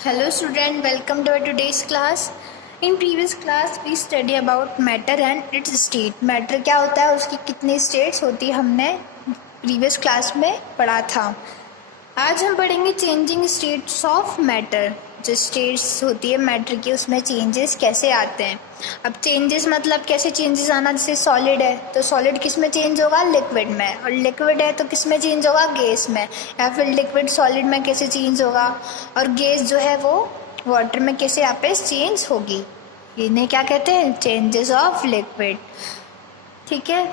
Hello student, welcome to our today's class. In previous class we study about matter and its state. Matter क्या होता है, उसकी कितनी states होती है, हमने previous class में पढ़ा था. आज हम पढ़ेंगे चेंजिंग स्टेट्स ऑफ मैटर. जो स्टेट्स होती है मैटर की, उसमें चेंजेस कैसे आते हैं. अब चेंजेस मतलब कैसे चेंजेस आना, जैसे सॉलिड है तो सॉलिड किस में चेंज होगा, लिक्विड में, और लिक्विड है तो किस में चेंज होगा, गैस में, या फिर लिक्विड सॉलिड में कैसे चेंज होगा, और गैस जो है वो वाटर में कैसे यहाँ पे चेंज होगी. इन्हें क्या कहते हैं, चेंजेस ऑफ लिक्विड. ठीक है,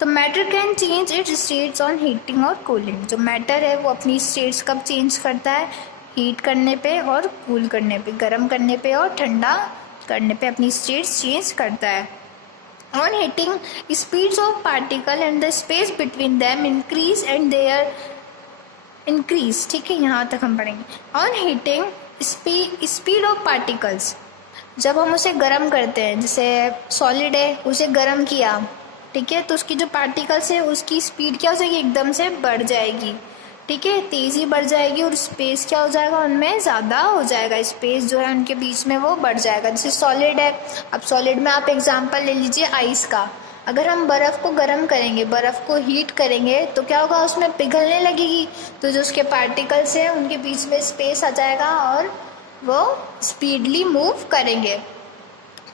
तो matter can change it's states on heating और कूलिंग. जो मैटर है वो अपनी स्टेट्स कब चेंज करता है, हीट करने पे और कूल करने पे, गर्म करने पे और ठंडा करने पे अपनी स्टेट्स चेंज करता है. On heating speeds of particle and the space between them increase and their increase. ठीक है, यहाँ तक हम पढ़ेंगे. On heating speed of particles, जब हम उसे गर्म करते हैं, जैसे सॉलिड है उसे गर्म किया, ठीक है, तो उसकी जो पार्टिकल्स है उसकी स्पीड क्या हो जाएगी, एकदम से बढ़ जाएगी. ठीक है, तेज़ी बढ़ जाएगी और स्पेस क्या हो जाएगा, उनमें ज़्यादा हो जाएगा, स्पेस जो है उनके बीच में वो बढ़ जाएगा. जैसे सॉलिड है, अब सॉलिड में आप एग्जांपल ले लीजिए आइस का. अगर हम बर्फ़ को गर्म करेंगे, बर्फ़ को हीट करेंगे तो क्या होगा, उसमें पिघलने लगेगी, तो जो उसके पार्टिकल्स हैं उनके बीच में स्पेस आ जाएगा और वो स्पीडली मूव करेंगे,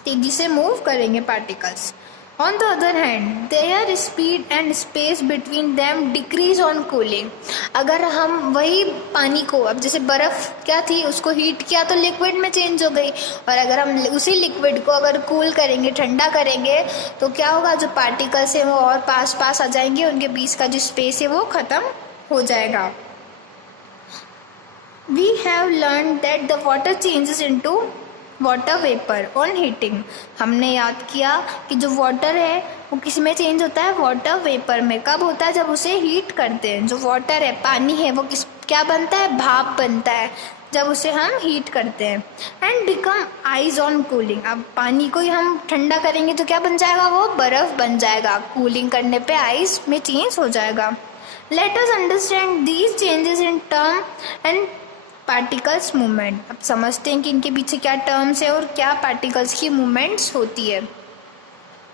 तेज़ी से मूव करेंगे particles. On the other hand, their speed and space between them decrease on cooling. अगर हम वही पानी को, अब जैसे बर्फ़ क्या थी उसको हीट किया तो लिक्विड में चेंज हो गई, और अगर हम उसी लिक्विड को अगर कूल करेंगे, ठंडा करेंगे, तो क्या होगा, जो पार्टिकल्स हैं वो और पास पास आ जाएंगे, उनके बीच का जो स्पेस है वो ख़त्म हो जाएगा. We have learned that the water changes into water vapour on heating. हमने याद किया कि जो वाटर है वो किस में चेंज होता है, वाटर वेपर में. कब होता है, जब उसे हीट करते हैं. जो वाटर है, पानी है, वो क्या बनता है, भाप बनता है जब उसे हम हीट करते हैं. And become ice on cooling. अब पानी को ही हम ठंडा करेंगे तो क्या बन जाएगा, वो बर्फ़ बन जाएगा, कूलिंग करने पे आइस में चेंज हो जाएगा. Let us understand these changes in term and particles movement. अब समझते हैं कि इनके पीछे क्या टर्म्स है और क्या पार्टिकल्स की मूवमेंट्स होती है.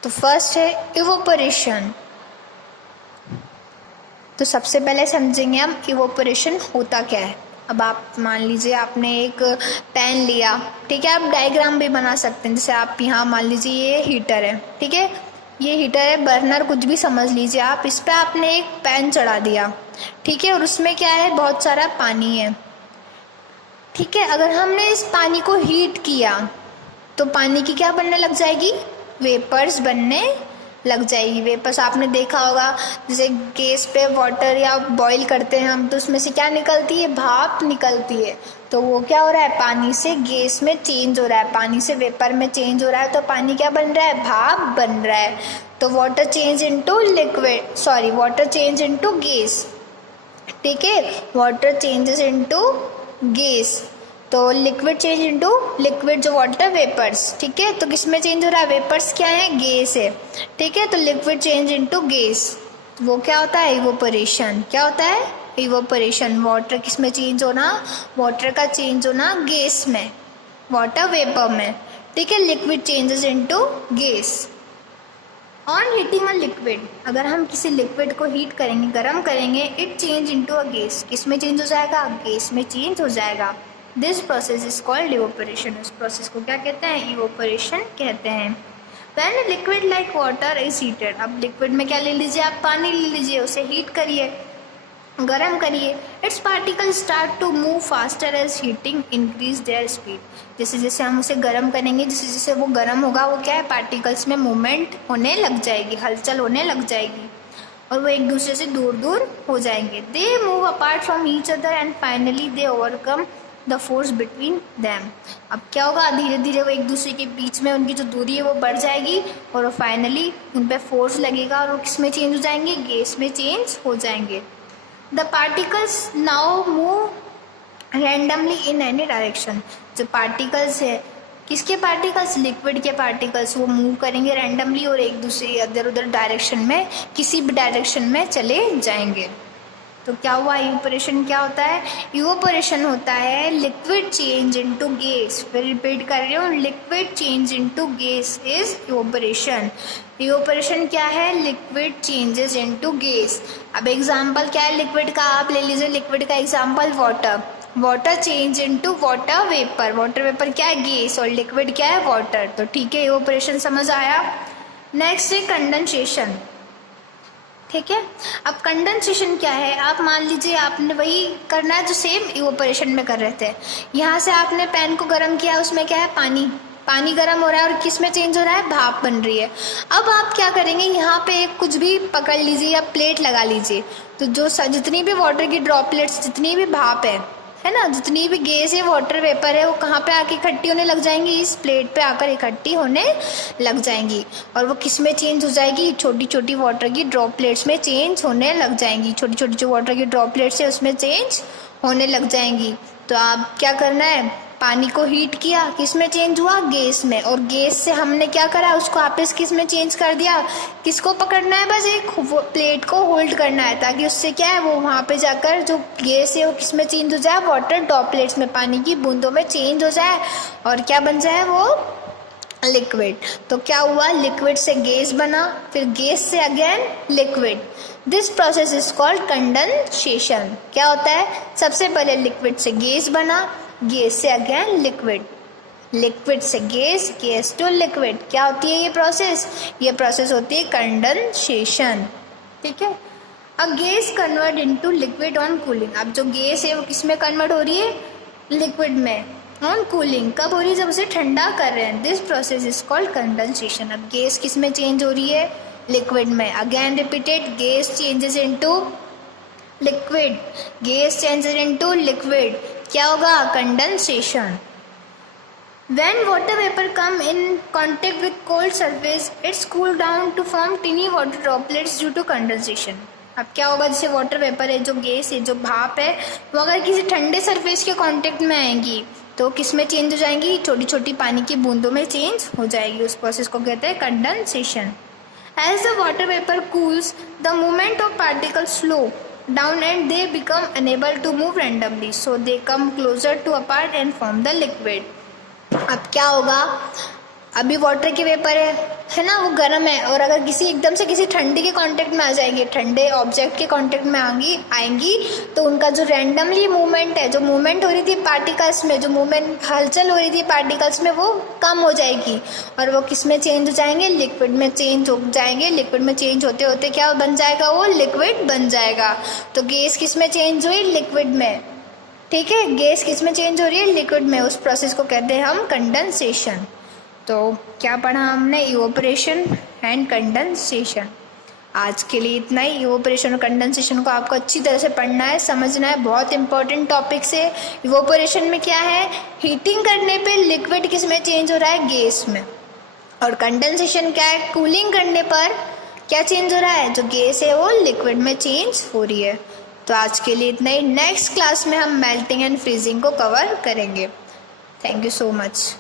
तो फर्स्ट है इवोपरेशन. तो सबसे पहले समझेंगे हम इवोपरेशन होता क्या है. अब आप मान लीजिए आपने एक पेन लिया, ठीक है, आप डायग्राम भी बना सकते हैं. जैसे आप यहाँ मान लीजिए ये हीटर है, ठीक है, ये हीटर है, बर्नर, कुछ भी समझ लीजिए आप. इस पर आपने एक पेन चढ़ा दिया, ठीक है, और उसमें क्या है, बहुत सारा पानी है. ठीक है, अगर हमने इस पानी को हीट किया तो पानी की क्या बनने लग जाएगी, वेपर्स बनने लग जाएगी. वेपर्स आपने देखा होगा, जैसे गैस पे वाटर या बॉईल करते हैं हम, तो उसमें से क्या निकलती है, भाप निकलती है. तो वो क्या हो रहा है, पानी से गैस में चेंज हो रहा है, पानी से वेपर में चेंज हो रहा है, तो पानी क्या बन रहा है, भाप बन रहा है. तो water change into liquid, sorry, water change into gas. ठीक है, वाटर चेंजेस इनटू गैस, तो लिक्विड चेंज इनटू लिक्विड, जो वाटर वेपर्स. ठीक है, तो किस में चेंज हो रहा है, वेपर्स क्या है, गैस है. ठीक है, तो लिक्विड चेंज इनटू गैस, वो क्या होता है, इवोपरेशन. क्या होता है, इवोपरेशन. वाटर किस में चेंज होना, वाटर का चेंज होना गैस में, वाटर वेपर में. ठीक है, liquid changes into gas. On heating a liquid, अगर हम किसी लिक्विड को हीट करेंगे, गर्म करेंगे, it change into a gas, किस में चेंज हो जाएगा, गैस में चेंज हो जाएगा. This process is called evaporation. उस प्रोसेस को क्या कहते हैं, इवोपरेशन कहते हैं. When liquid like water is heated, अब लिक्विड में क्या ले लीजिए, आप पानी ले लीजिए, उसे हीट करिए, गरम करिए. Its particle start to move faster as heating increase their speed. जैसे जैसे हम उसे गर्म करेंगे, जैसे जैसे वो गर्म होगा, वो क्या है, पार्टिकल्स में मूवमेंट होने लग जाएगी, हलचल होने लग जाएगी, और वो एक दूसरे से दूर दूर हो जाएंगे. They move apart from each other and finally they overcome the force between them. अब क्या होगा, धीरे धीरे वो एक दूसरे के बीच में उनकी जो दूरी है वो बढ़ जाएगी, और वो फाइनली उन पर फोर्स लगेगा और वो किस में चेंज हो जाएंगे, गैस में चेंज हो जाएंगे. The particles now move randomly in any direction. जो पार्टिकल्स है, किसके पार्टिकल्स, लिक्विड के पार्टिकल्स, वो मूव करेंगे रैंडमली और एक दूसरे इधर उधर डायरेक्शन में, किसी भी डायरेक्शन में चले जाएंगे. तो क्या हुआ, इवोपोरेशन क्या होता है, इवोपोरेशन होता है लिक्विड चेंज इनटू गैस। फिर रिपीट कर रही हूँ, liquid change into gas is evaporation. Evaporation क्या है, लिक्विड चेंजेस इनटू गैस। अब एग्जांपल क्या है लिक्विड का, आप ले लीजिए लिक्विड का example water. Water change into water vapour. Water vapour क्या है, गैस, और लिक्विड क्या है, वाटर। तो ठीक है, इवोपोरेशन समझ आया। नेक्स्ट है कंडेंसेशन। ठीक है, अब कंडेंसेशन क्या है, आप मान लीजिए आपने वही करना है जो सेम इवोपोरेशन में कर रहे थे। यहाँ से आपने पैन को गर्म किया, उसमें क्या है, पानी गर्म हो रहा है और किस में चेंज हो रहा है, भाप बन रही है। अब आप क्या करेंगे, यहाँ पे कुछ भी पकड़ लीजिए या प्लेट लगा लीजिए, तो जो जितनी भी वाटर की ड्रॉपलेट्स, जितनी भी भाप है ना, जितनी भी गैस है, वाटर वेपर है, वो कहाँ पे आके इकट्ठी होने लग जाएंगी, इस प्लेट पे आकर इकट्ठी होने लग जाएंगी। और वो किस में चेंज हो जाएगी, छोटी छोटी वाटर की ड्रॉपलेट्स में चेंज होने लग जाएंगी। छोटी छोटी जो वाटर की ड्रॉपलेट्स है उसमें चेंज होने लग जाएंगी। तो आप क्या करना है, पानी को हीट किया, किस में चेंज हुआ, गैस में, और गैस से हमने क्या करा, उसको वापस किस में चेंज कर दिया, किसको पकड़ना है, बस एक प्लेट को होल्ड करना है, ताकि उससे क्या है, वो वहाँ पे जाकर जो गैस है वो किस में चेंज हो जाए, वाटर ड्रॉपलेट्स में, पानी की बूंदों में चेंज हो जाए, और क्या बन जाए, वो लिक्विड। तो क्या हुआ, लिक्विड से गैस बना, फिर गैस से again liquid. This process is called condensation. क्या होता है, सबसे पहले लिक्विड से गैस बना, गैस से अगेन लिक्विड, लिक्विड से गैस, गैस टू लिक्विड। क्या होती है ये प्रोसेस, ये प्रोसेस होती है कंडेंसेशन। ठीक है, अब gas convert into liquid on cooling. अब जो गैस है वो किस में कन्वर्ट हो रही है, लिक्विड में, ऑन कूलिंग। कब हो रही है, जब उसे ठंडा कर रहे हैं। This process is called condensation. अब गैस किस में चेंज हो रही है, लिक्विड में। Again repeated, gas changes into liquid, gas changes into liquid. क्या होगा, condensation. When water vapor come in contact with cold surface, it's cool down to form tiny water droplets due to condensation. अब क्या होगा, जैसे water vapour है, जो gas है, जो भाप है, वो अगर किसी ठंडे सरफेस के कांटेक्ट में आएंगी तो किस में चेंज हो जाएंगी, छोटी छोटी पानी की बूंदों में चेंज हो जाएगी। उस प्रोसेस को कहते हैं condensation. As the water vapor cools, the movement of particles slow down and they become unable to move randomly, so they come closer to apart and form the liquid. अब क्या होगा, अभी वाटर की vapour है ना, वो गर्म है, और अगर किसी एकदम से किसी ठंडे के कांटेक्ट में आ जाएंगे, ठंडे ऑब्जेक्ट के कांटेक्ट में आएंगी तो उनका जो रैंडमली मूवमेंट है, जो मूवमेंट हो रही थी पार्टिकल्स में, जो मूवमेंट हलचल हो रही थी पार्टिकल्स में, वो कम हो जाएगी, और वो किस में चेंज हो जाएंगे, लिक्विड में चेंज हो जाएंगे। लिक्विड में चेंज होते होते क्या बन जाएगा, वो लिक्विड बन जाएगा। तो गैस किस में चेंज हुई, लिक्विड में। ठीक है, गैस किस में चेंज हो रही है, लिक्विड में। उस प्रोसेस को कहते हैं हम कंडेंसेशन। तो क्या पढ़ा हमने, इवोपोरेशन एंड कंडेंसेशन। आज के लिए इतना ही। इवोपोरेशन और कंडेंसेशन को आपको अच्छी तरह से पढ़ना है, समझना है, बहुत इंपॉर्टेंट टॉपिक्स है। इवोपोरेशन में क्या है, हीटिंग करने पे लिक्विड किस में चेंज हो रहा है, गैस में। और कंडेंसेशन क्या है, कूलिंग करने पर क्या चेंज हो रहा है, जो गैस है वो लिक्विड में चेंज हो रही है। तो आज के लिए इतना ही। नेक्स्ट क्लास में हम मेल्टिंग एंड फ्रीजिंग को कवर करेंगे। Thank you so much.